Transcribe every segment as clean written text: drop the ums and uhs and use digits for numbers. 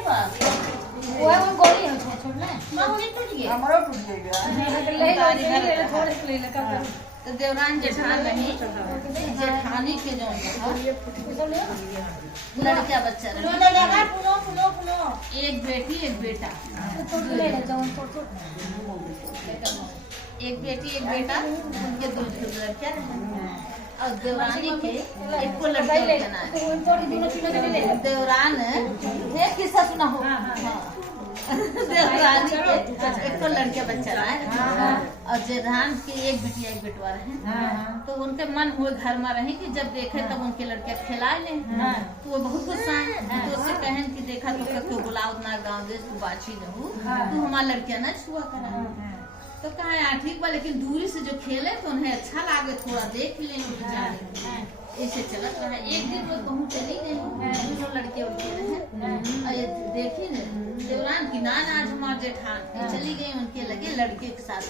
वो गोली है छोड़ना मां होने टूट गई हमारा टूट गया ले थोड़े से ले लगा तो देवरान जेठान रही जेठानी के जो लड़का बच्चा रहे एक बेटी एक बेटा एक बेटी एक बेटा उनके दो लड़कियां रहे और देवरानी के एक को लड़का देवरान एक किस्सा सुना हो देवरानी के एक तो लड़के बच्चा रहा और जेठान के एक बिटिया एक बेटवा रहे तो उनके मन हुए घर में रहे कि जब देखे तब उनके लड़के खिला ले तो वो बहुत गुस्सा है तो उससे कहन कि देखा तो क्यों बुलाओ ना गाँव देश तू बाछी न हो तू हमारा लड़किया न छुआ करा तो कहा यार ठीक बा लेकिन दूरी से जो खेले तो उन्हें अच्छा लागे थोड़ा देख ले ऐसे चलत रहा। एक दिन वो कहूँ चली गई दोनों लड़के उड़के रहे देखी न देवरान की नान आज हमारे जेठान चली गई उनके लगे लड़के के साथ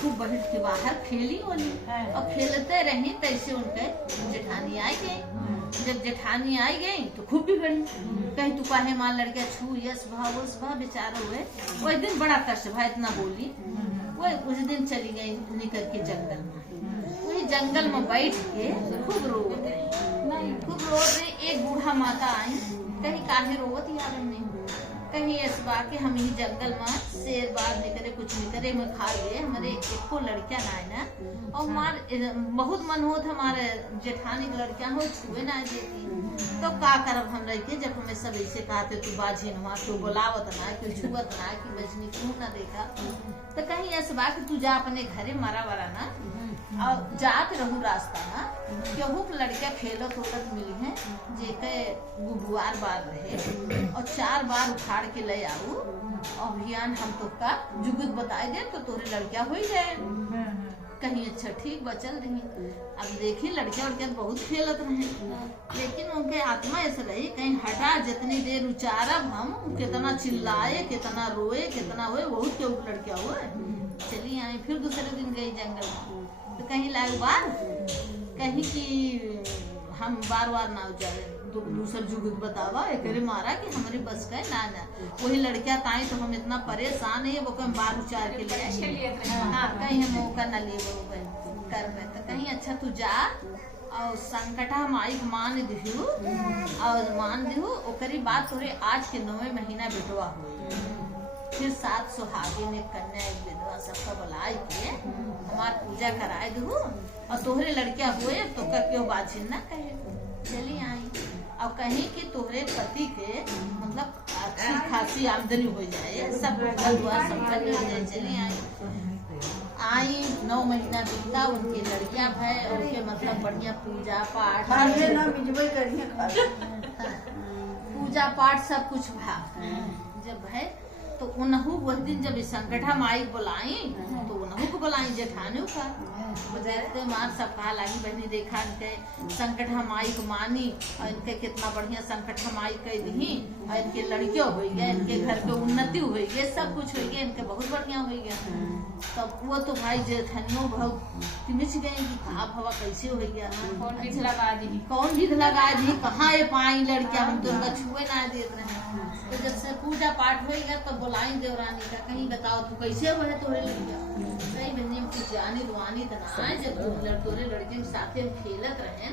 खूब बैठ के बाहर खेली होली और खेलते रही तैसे उनके जेठानी आई गई। जब जेठानी आई गई तो खूब बिगड़ी कहीं तू कहे मां लड़के छू यश भाव उस भाव बेचारा हुए वो दिन बड़ा कष्ट भाई इतना बोली वो उस दिन चली गई निकल के जंगल में वही जंगल में बैठ के खूब रो रहे एक बूढ़ा माता आई कहीं काहे रोवत याद नहीं कहीं इस बार के हम ही जंगल में शेर बार निकले कुछ निकले में खा गए हमारे एको लड़कियां ना ना और मार बहुत मन हो हमारे जेठानी की लड़कियां हो छुए ना देती तो का करब हम रह जब हमें सब ऐसे कहते तू बाझी न तू बोलावत ना कि छुअत ना कि बजनी क्यों ना देखा तो कहीं इस बार तू जा अपने घरे मारा वारा ना और जात रहू रास्ता में केहू के लड़कियां खेलत होकर मिली है जेके गुबुआर बार रहे और 4 बार उखाड़ के ले आऊ अभियान हम तो का जुगुत बताए दे तो तोरे लड़कियां हो जाए कहीं अच्छा ठीक बचल रही। अब देखी लड़कियां उड़कियां बहुत खेलत रहे लेकिन उनके आत्मा ऐसे रही कहीं हटा जितनी देर उचारब हम कितना चिल्लाए कितना रोए कितना हुए बहुत के लड़कियां हुए चली आई फिर दूसरे दिन गई जंगल में तो कहीं लाए बार कहीं कि हम बार ना उचारे दूसर जुगुत बतावा एक मारा कि हमारे बस का ना ना वही लड़कियां ताई तो हम इतना परेशान है वो कहीं बार उचार के लिए हाँ कहीं हम मौका न ले कर में तो कहीं अच्छा तू जा और संकटा माई मान दिहू और मान दिहू ओकरी बात तोरे आज के 9वें महीना बेटवा हुई फिर 7 सुहागिन एक कन्या एक विधवा सबका बुलाए के हमार पूजा कराए दू और तोहरे लड़कियां हुए तो क्यों बाझिन ना कहे चली आई और कहीं कि तोहरे पति के मतलब अच्छी खासी आमदनी हो जाए सब संपन्न हो जाए चली आई 9 महीना बीता उनकी लड़कियां भय उनके मतलब बढ़िया पूजा पाठ पूजा पाठ सब कुछ भा जब है तो उनहु वह दिन जब संकटा माई बुलाई तो उनहु को बुलाई जेठानी का बजाते मार सब कहा लगी बहनी देखा इनके संकटा माई को मानी और इनके कितना बढ़िया संकटा माई कह दी और इनके लड़कियों हो गए इनके घर के उन्नति हो गई सब कुछ हो गया इनके बहुत बढ़िया हो गया तब वो तो भाई जेठनियों बहुत तिमिच गए कि कहा भवा कैसे हो गया कौन विध लगा दी कहाँ ये पाई लड़कियां हम तो उनका छुए ना देते रहे तो जब से पूजा पाठ हो गया तब बुलाई देवरानी का कहीं बताओ तू कैसे हुए तोरे लड़किया कहीं बहनी की जानी दुआनी तना जब तोरे लड़के के साथ हम खेलत रहे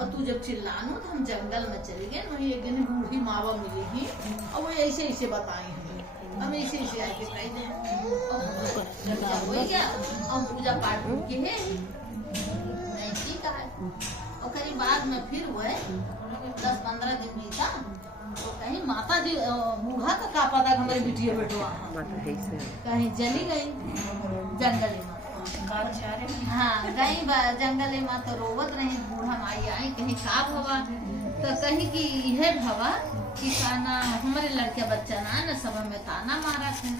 और तू जब चिल्लानू तो हम जंगल में चले गए वही एक दिन बूढ़ी मावा मिलेगी और वो ऐसे ऐसे बताए हैं हम ऐसे ऐसे आके हो गया और पूजा पाठ की है ऐसी का है और कहीं बाद में फिर हुए 10-15 दिन बीता तो कहीं माता जी बूढ़ा तो का पता हमारे बिटिया बेटवा कहीं चली गई जंगल में हाँ कहीं जंगल में तो रोवत रही बूढ़ा माई आई कहीं का भवा तो कहीं की यह भवा कि खाना हमारे लड़के बच्चा ना सब में ताना मारा थे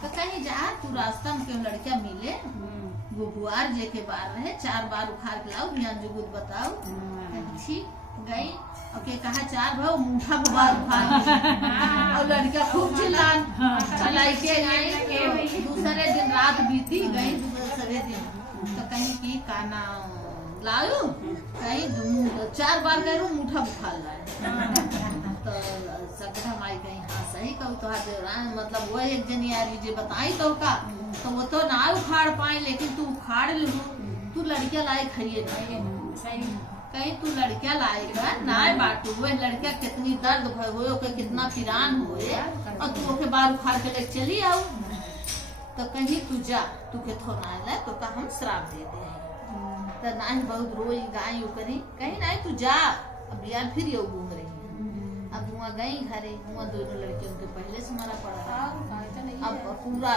तो कहीं जा तू रास्ता में क्यों लड़कियां मिले गुबुआर जे के बार रहे 4 बार उखाड़ के लाओ बिहान जुगुत बताओ ठीक गई ओके कहा 4 भाव मुठा बार उखाड़ और लड़कियां खूब चिल्लान चलाई के गई दूसरे दिन रात बीती गई दूसरे दिन तो कहीं की काना लाओ कहीं 4 बार करूँ मुठा बुखार लाए तो सकता माई कहीं हाँ वो तो हाथ मतलब वो एक जनी यार जे बताई तो का तो वो तो ना उखाड़ पाए, लेकिन तू उखाड़ लू, तू लड़किया लायक है सही कहीं तू लड़किया लायक है ना बाटू वो लड़किया कितनी दर्द भय हो ओके कितना पिरान होए और तू ओके बार उखाड़ के लेके चली आओ, तो कहीं तू जा तू के थो ना ले तो का हम श्राप दे दे तो ना ही बहुत रोई गाय करी कहीं ना तू जा। अब यार फिर ये घूम रही है, अब वहाँ गई घरे, वहाँ दोनों लड़कियों के पहले से मारा पड़ा, अब पूरा